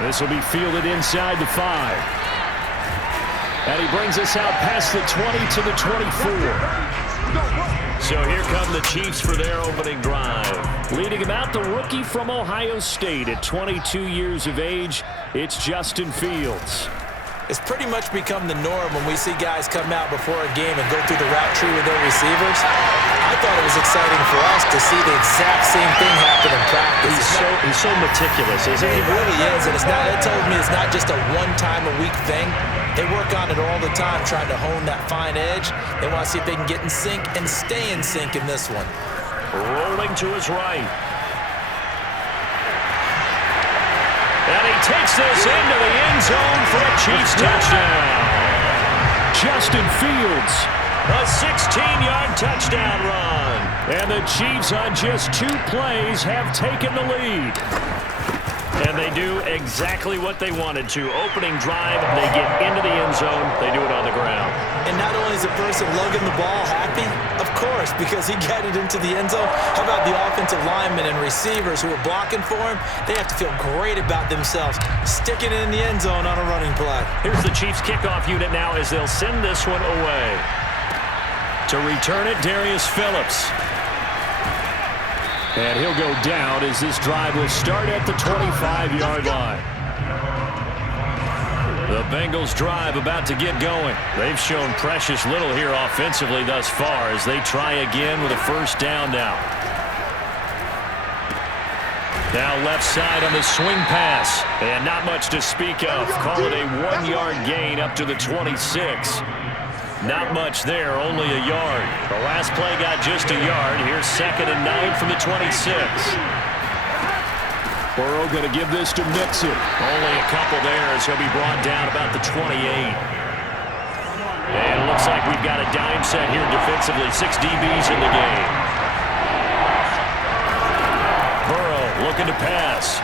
This will be fielded inside the 5. And he brings us out past the 20 to the 24. So here come the Chiefs for their opening drive. Leading him out, the rookie from Ohio State at 22 years of age, it's Justin Fields. It's pretty much become the norm when we see guys come out before a game and go through the route tree with their receivers. I thought it was exciting for us to see the exact same thing happen in practice. He's so meticulous, isn't he? He really is, and it tells me it's not just a one-time-a-week thing. They work on it all the time, trying to hone that fine edge. They want to see if they can get in sync and stay in sync in this one. Rolling to his right. And he takes this into the end zone for a Chiefs touchdown. Justin Fields, a 16-yard touchdown run. And the Chiefs on just 2 plays have taken the lead. And they do exactly what they wanted to. Opening drive, they get into the end zone. They do it on the ground. And not only is the person lugging the ball happy, of course, because he got it into the end zone. How about the offensive linemen and receivers who are blocking for him? They have to feel great about themselves, sticking it in the end zone on a running play. Here's the Chiefs kickoff unit now as they'll send this one away. To return it, Darius Phillips. And he'll go down as this drive will start at the 25-yard line. The Bengals drive about to get going. They've shown precious little here offensively thus far as they try again with a first down now. Now left side on the swing pass. And not much to speak of. Call it a 1-yard gain up to the 26. Not much there, only a yard. The last play got just a yard. Here's 2nd and 9 from the 26. Burrow going to give this to Mixon. Only a couple there as he'll be brought down about the 28. And it looks like we've got a dime set here defensively. 6 DBs in the game. Burrow looking to pass.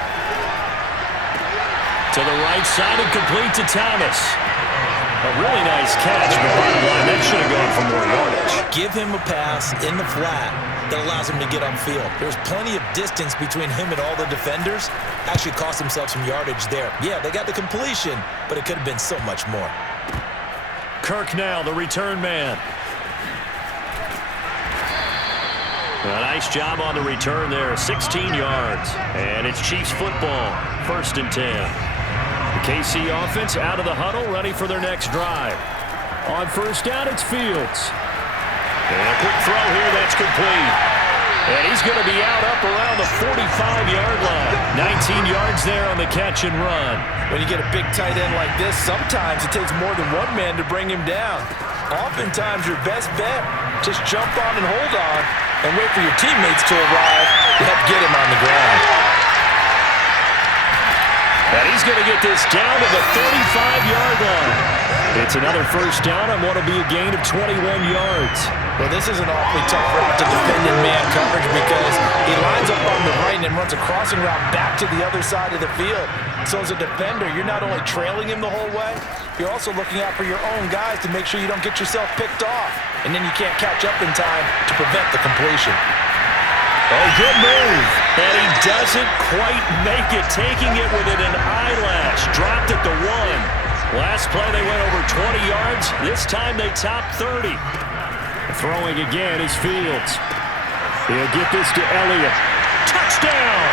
To the right side and complete to Thomas. A really nice catch, but bottom line, that should have gone for more yardage. Give him a pass in the flat that allows him to get upfield. There's plenty of distance between him and all the defenders. Actually cost himself some yardage there. Yeah, they got the completion, but it could have been so much more. Kirk now, the return man. A nice job on the return there, 16 yards. And it's Chiefs football, 1st and 10. The KC offense out of the huddle, ready for their next drive. On first down, it's Fields. And a quick throw here, that's complete. And he's going to be out up around the 45-yard line. 19 yards there on the catch and run. When you get a big tight end like this, sometimes it takes more than one man to bring him down. Oftentimes, your best bet, just jump on and hold on and wait for your teammates to arrive to help get him on the ground. And he's going to get this down to the 35-yard line. It's another first down on what will be a gain of 21 yards. Well, this is an awfully tough route to defend in man coverage because he lines up on the right and runs a crossing route back to the other side of the field. So as a defender, you're not only trailing him the whole way, you're also looking out for your own guys to make sure you don't get yourself picked off. And then you can't catch up in time to prevent the completion. Oh, good move. And he doesn't quite make it, taking it within an eyelash. Dropped at the 1. Last play, they went over 20 yards. This time, they topped 30. Throwing again is Fields. He'll get this to Elliott. Touchdown!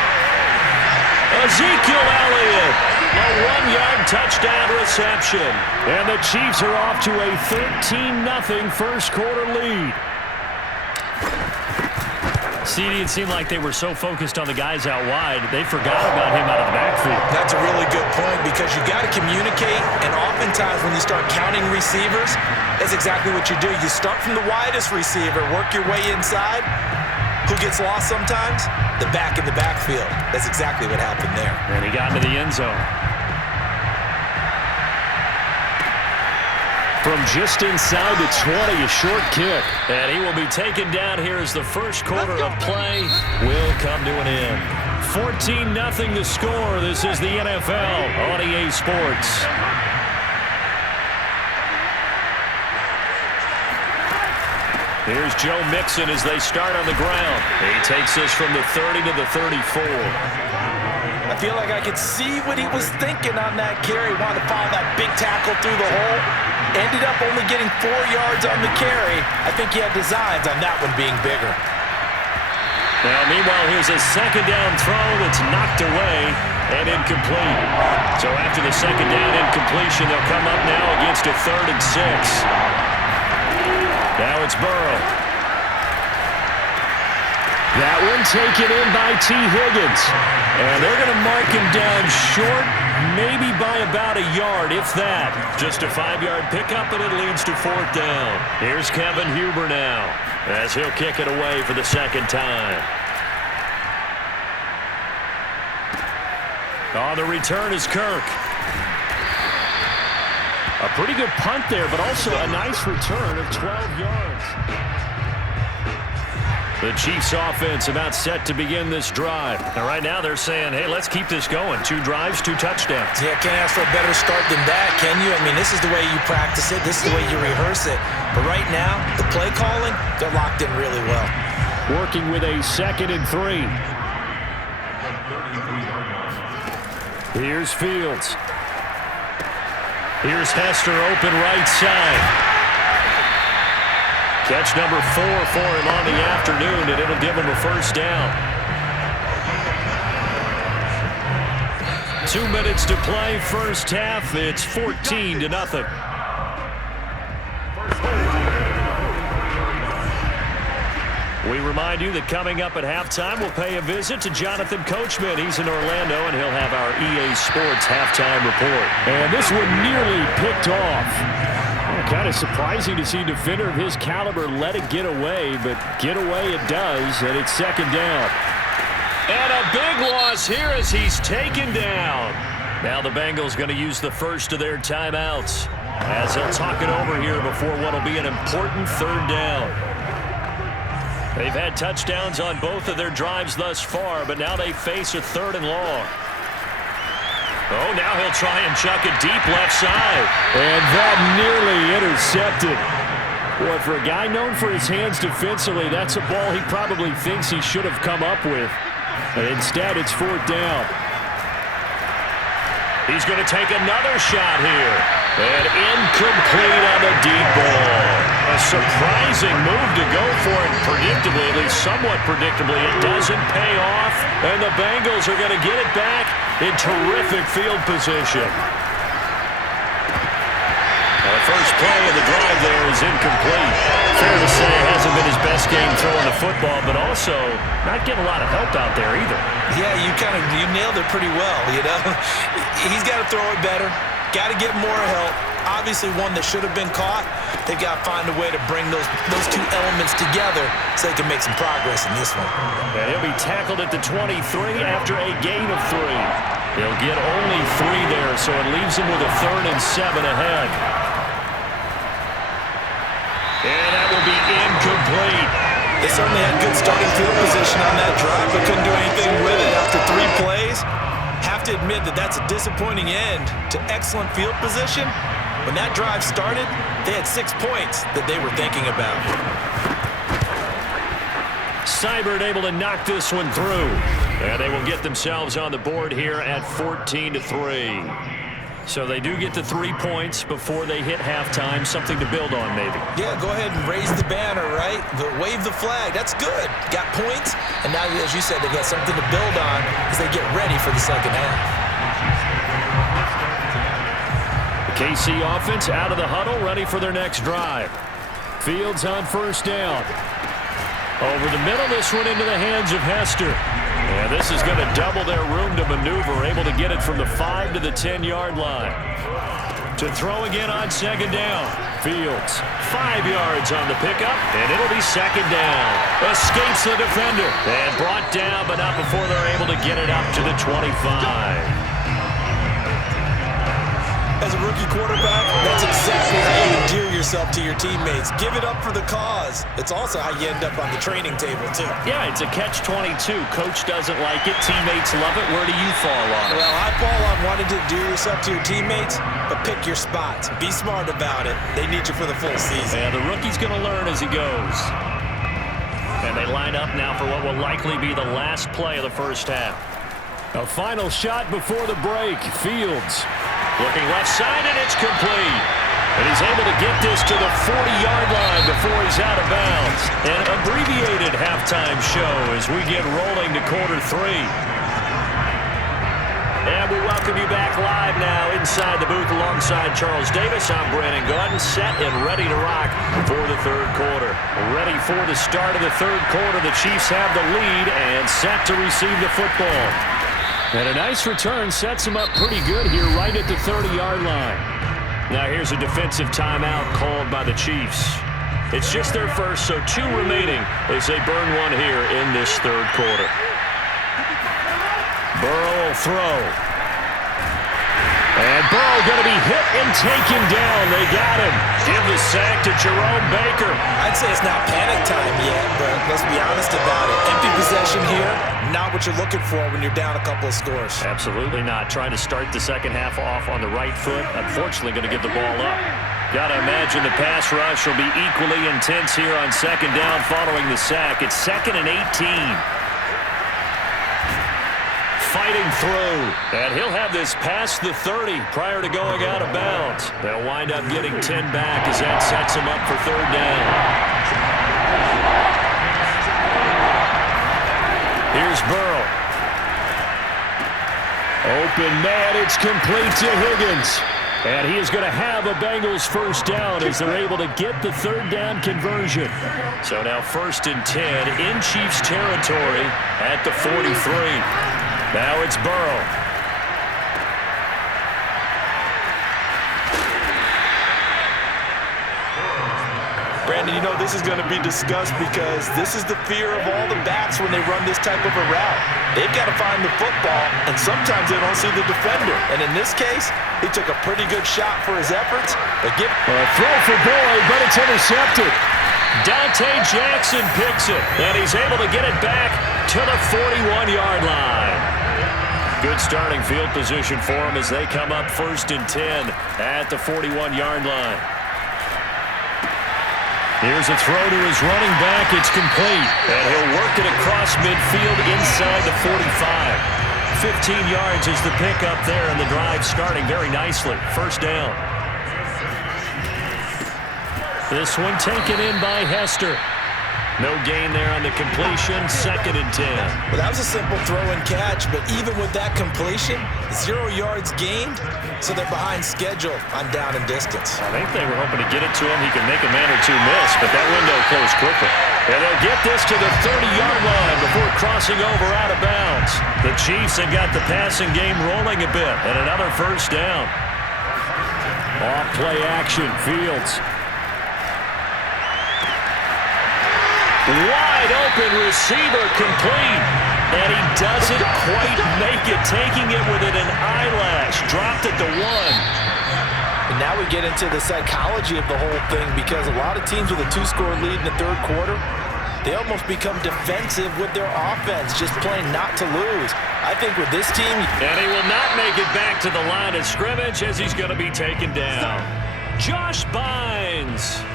Ezekiel Elliott. A 1-yard touchdown reception. And the Chiefs are off to a 13-0 first quarter lead. CD, it seemed like they were so focused on the guys out wide, they forgot about him out of the backfield. That's a really good point because you got to communicate, and oftentimes when you start counting receivers, that's exactly what you do. You start from the widest receiver, work your way inside. Who gets lost sometimes? The back in the backfield. That's exactly what happened there. And he got into the end zone. From just inside the 20, a short kick. And he will be taken down here as the first quarter of play will come to an end. 14-0 the score. This is the NFL on EA Sports. Here's Joe Mixon as they start on the ground. He takes this from the 30 to the 34. I feel like I could see what he was thinking on that carry. Wanted to follow that big tackle through the hole. Ended up only getting 4 yards on the carry. I think he had designs on that one being bigger. Now, meanwhile, here's a second down throw that's knocked away and incomplete. So after the second down incompletion, they'll come up now against a 3rd and 6. Now it's Burrow. That one taken in by T. Higgins. And they're going to mark him down short, maybe by about a yard, if that. Just a 5-yard pickup, and it leads to 4th down. Here's Kevin Huber now, as he'll kick it away for the second time. On the return is Kirk. A pretty good punt there, but also a nice return of 12 yards. The Chiefs offense about set to begin this drive. And right now they're saying, hey, let's keep this going. 2 drives, 2 touchdowns. Yeah, can't ask for a better start than that, can you? I mean, this is the way you practice it. This is the way you rehearse it. But right now, the play calling, they're locked in really well. Working with a 2nd and 3. Here's Fields. Here's Hester open right side. Catch number 4 for him on the afternoon, and it'll give him a 1st down. 2 minutes to play, first half. It's 14-0. We remind you that coming up at halftime, we'll pay a visit to Jonathan Coachman. He's in Orlando, and he'll have our EA Sports halftime report. And this one nearly picked off. Kind of surprising to see a defender of his caliber let it get away, but get away it does, and it's 2nd down. And a big loss here as he's taken down. Now the Bengals going to use the first of their timeouts as they'll talk it over here before what will be an important 3rd down. They've had touchdowns on both of their drives thus far, but now they face a 3rd and long. Oh, now he'll try and chuck it deep left side. And that nearly intercepted. Boy, for a guy known for his hands defensively, that's a ball he probably thinks he should have come up with. But instead, it's 4th down. He's going to take another shot here. And incomplete on the deep ball. A surprising move to go for it. Predictably, at least somewhat predictably, it doesn't pay off. And the Bengals are going to get it back in terrific field position. The first play of the drive there is incomplete. Fair to say it hasn't been his best game throwing the football, but also not getting a lot of help out there either. Yeah, you nailed it pretty well, you know. He's got to throw it better. Got to get more help. Obviously one that should have been caught. They've got to find a way to bring those 2 elements together so they can make some progress in this one. And he'll be tackled at the 23 after a gain of 3. He'll get only 3 there, so it leaves him with a 3rd and 7 ahead. And that will be incomplete. They certainly had good starting field position on that drive, but couldn't do anything with it after 3 plays. Have to admit that that's a disappointing end to excellent field position. When that drive started, they had 6 points that they were thinking about. Seibert able to knock this one through. And they will get themselves on the board here at 14-3. So they do get the 3 points before they hit halftime. Something to build on, maybe. Yeah, go ahead and raise the banner, right? Wave the flag. That's good. Got points. And now, as you said, they've got something to build on as they get ready for the second half. The KC offense out of the huddle, ready for their next drive. Fields on 1st down. Over the middle, this one into the hands of Hester. And this is going to double their room to maneuver, able to get it from the 5 to the 10-yard line. To throw again on 2nd down. Fields, 5 yards on the pickup, and it'll be 2nd down. Escapes the defender, and brought down, but not before they're able to get it up to the 25. As a rookie quarterback, that's exactly how you endear yourself to your teammates. Give it up for the cause. It's also how you end up on the training table, too. Yeah, it's a catch-22. Coach doesn't like it. Teammates love it. Where do you fall on it? Well, I fall on wanting to endear yourself to your teammates, but pick your spots. Be smart about it. They need you for the full season. Yeah, the rookie's going to learn as he goes. And they line up now for what will likely be the last play of the first half. A final shot before the break. Fields looking left side, and it's complete. And he's able to get this to the 40-yard line before he's out of bounds. An abbreviated halftime show as we get rolling to quarter 3. And we welcome you back live now inside the booth alongside Charles Davis. I'm Brandon Gordon, set and ready to rock for the third quarter. Ready for the start of the third quarter. The Chiefs have the lead and set to receive the football. And a nice return sets them up pretty good here right at the 30-yard line. Now here's a defensive timeout called by the Chiefs. It's just their first, so 2 remaining as they burn one here in this third quarter. Burrow will throw. And Burrow going to be hit and taken down. They got him. Give the sack to Jerome Baker. I'd say it's not panic time yet, but let's be honest about it. Empty possession here, not what you're looking for when you're down a couple of scores. Absolutely not. Trying to start the second half off on the right foot. Unfortunately, going to give the ball up. Got to imagine the pass rush will be equally intense here on second down following the sack. It's 2nd and 18. Fighting through, and he'll have this past the 30 prior to going out of bounds. They'll wind up getting 10 back as that sets him up for third down. Here's Burrow. Open man, it's complete to Higgins. And he is going to have a Bengals first down as they're able to get the third down conversion. So now 1st and 10 in Chiefs territory at the 43. Now it's Burrow. Brandon, you know this is going to be discussed because this is the fear of all the backs when they run this type of a route. They've got to find the football, and sometimes they don't see the defender. And in this case, he took a pretty good shot for his efforts. But a throw for Boyd, but it's intercepted. Dante Jackson picks it, and he's able to get it back to the 41-yard line. Good starting field position for him as they come up 1st and 10 at the 41-yard line. Here's a throw to his running back. It's complete, and he'll work it across midfield inside the 45. 15 yards is the pickup there, and the drive starting very nicely. First down. This one taken in by Hester. No gain there on the completion. 2nd and 10. Well, that was a simple throw and catch, but even with that completion, 0 yards gained, so they're behind schedule on down and distance. I think they were hoping to get it to him. He could make a man or 2 miss, but that window closed quickly. And they'll get this to the 30-yard line before crossing over out of bounds. The Chiefs have got the passing game rolling a bit, and another first down. Off play action, Fields. Wide open receiver complete. And he doesn't quite make it, taking it within an eyelash. Dropped it to 1. And now we get into the psychology of the whole thing because a lot of teams with a 2-score lead in the third quarter, they almost become defensive with their offense, just playing not to lose. I think with this team... And he will not make it back to the line of scrimmage as he's going to be taken down. Josh Bynes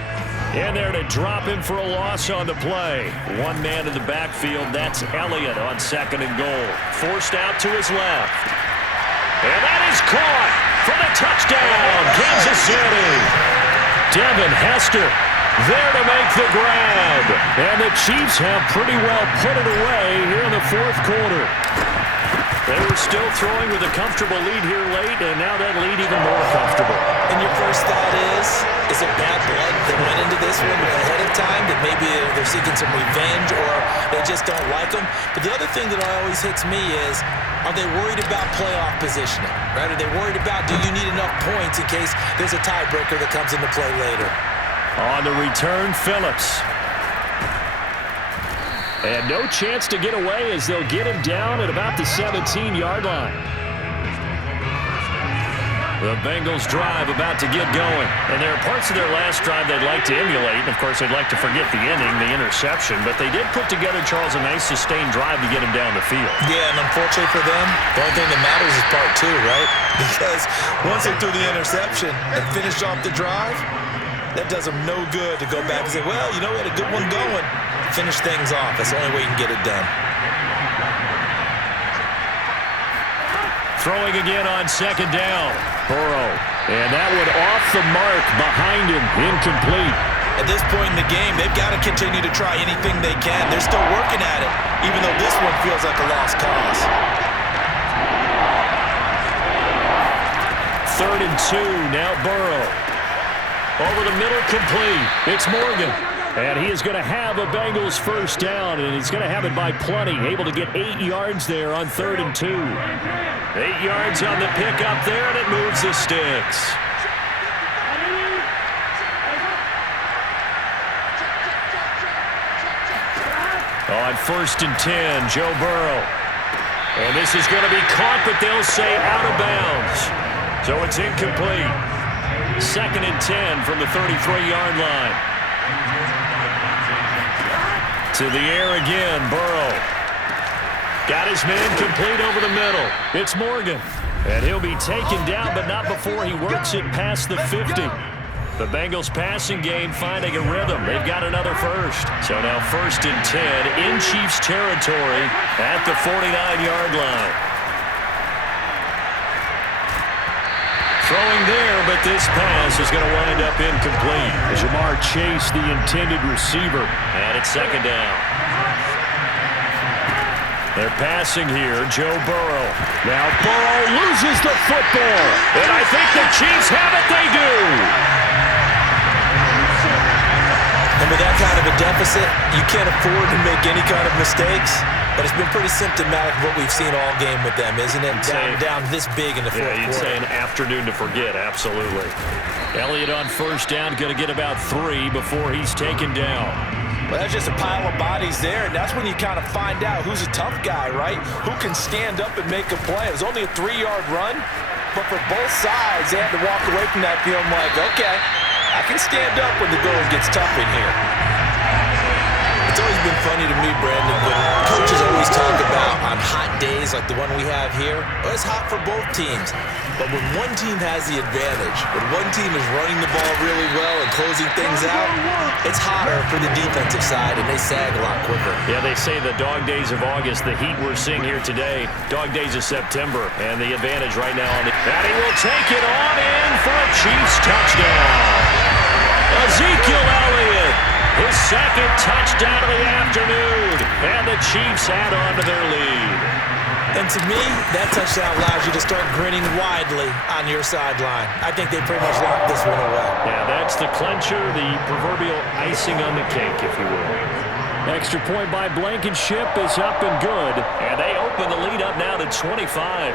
in there to drop him for a loss on the play. One man in the backfield, that's Elliott on 2nd and goal. Forced out to his left. And that is caught for the touchdown, Kansas City. Devin Hester there to make the grab. And the Chiefs have pretty well put it away here in the fourth quarter. They were still throwing with a comfortable lead here late, and now that lead even more comfortable. And your first thought is it bad blood that went into this one ahead of time, that maybe they're seeking some revenge or they just don't like them? But the other thing that always hits me is, are they worried about playoff positioning? Right? Are they worried about, do you need enough points in case there's a tiebreaker that comes into play later? On the return, Phillips. And no chance to get away as they'll get him down at about the 17-yard line. The Bengals drive about to get going. And there are parts of their last drive they'd like to emulate. And, of course, they'd like to forget the ending, the interception. But they did put together, Charles, a nice sustained drive to get him down the field. Yeah, and unfortunately for them, the only thing that matters is part 2, right? Because once they threw the interception and finished off the drive, that does them no good to go back and say, well, you know, we had a good one going. Finish things off. That's the only way you can get it done. Throwing again on second down. Burrow. And that one off the mark behind him. Incomplete. At this point in the game, they've got to continue to try anything they can. They're still working at it, even though this one feels like a lost cause. 3rd and 2. Now Burrow. Over the middle, complete. It's Morgan. And he is going to have a Bengals first down, and he's going to have it by plenty. Able to get 8 yards there on 3rd and 2. 8 yards on the pickup there, and it moves the sticks. On 1st and 10, Joe Burrow. And this is going to be caught, but they'll say out of bounds. So it's incomplete. 2nd and 10 from the 33-yard line. To the air again, Burrow. Got his man complete over the middle. It's Morgan. And he'll be taken down, but not before he works it past the 50. The Bengals passing game finding a rhythm. They've got another first. So now 1st and 10 in Chiefs territory at the 49-yard line. Throwing there, but this pass is going to wind up incomplete. Jamar Chase, the intended receiver. And it's 2nd down. They're passing here, Joe Burrow. Now Burrow loses the football. And I think the Chiefs have it. They do. And with that kind of a deficit, you can't afford to make any kind of mistakes. But it's been pretty symptomatic of what we've seen all game with them, isn't it? Down this big in the fourth quarter. Yeah, you'd say an afternoon to forget, absolutely. Elliott on first down, going to get about 3 before he's taken down. Well, that's just a pile of bodies there, and that's when you kind of find out who's a tough guy, right? Who can stand up and make a play. It was only a 3-yard run, but for both sides, they had to walk away from that feeling like, okay, I can stand up when the going gets tough in here. It's always been funny to me, Brandon, when coaches always talk about on hot days like the one we have here, well, it's hot for both teams. But when one team has the advantage, when one team is running the ball really well and closing things out, it's hotter for the defensive side, and they sag a lot quicker. Yeah, they say the dog days of August, the heat we're seeing here today, dog days of September, and the advantage right now on the... And he will take it on in for a Chiefs touchdown. Ezekiel Elliott, his 2nd touchdown of the afternoon, and the Chiefs add on to their lead. And to me, that touchdown allows you to start grinning widely on your sideline. I think they pretty much locked this one away. Yeah, that's the clincher, the proverbial icing on the cake, if you will. Extra point by Blankenship is up and good, and they open the lead up now to 25.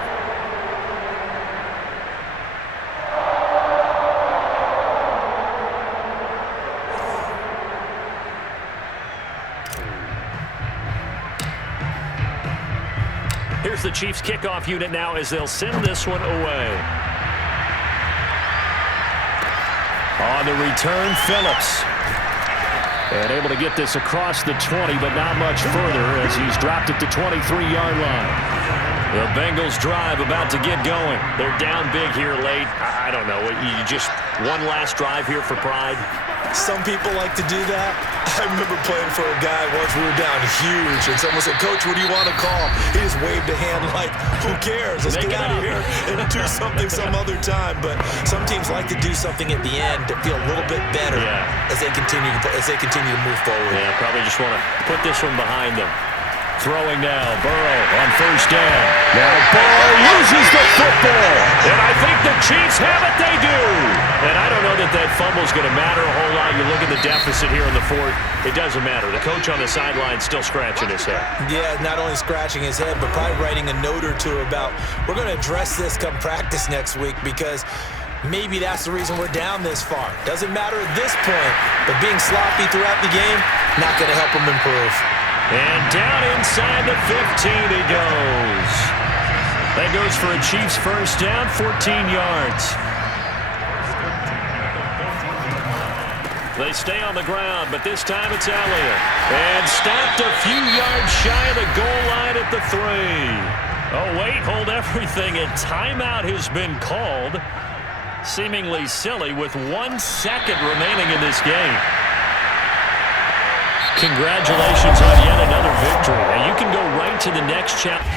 Here's the Chiefs kickoff unit now as they'll send this one away. On the return, Phillips. And able to get this across the 20, but not much further as he's dropped it to 23-yard line. The Bengals drive about to get going. They're down big here late. I don't know. You just one last drive here for pride? Some people like to do that. I remember playing for a guy once. We were down huge, and someone said, "Coach, what do you want to call?" He just waved a hand like, "Who cares? Let's get out of here and do something some other time." But some teams like to do something at the end to feel a little bit better as they continue to move forward. Yeah, probably just want to put this one behind them. Throwing now, Burrow on first down. Now Burrow loses the football. And I think the Chiefs have it. They do. And I don't know that that fumble's going to matter a whole lot. You look at the deficit here in the fourth. It doesn't matter. The coach on the sideline still scratching his head. Yeah, not only scratching his head, but probably writing a note or two about, we're going to address this come practice next week because maybe that's the reason we're down this far. Doesn't matter at this point, but being sloppy throughout the game, not going to help them improve. And down inside the 15 he goes. That goes for a Chiefs first down, 14 yards. They stay on the ground, but this time it's Elliott. And stopped a few yards shy of the goal line at the 3. Oh, wait, hold everything. A timeout has been called. Seemingly silly with 1 second remaining in this game. Congratulations on yet another victory. Now you can go right to the next chapter.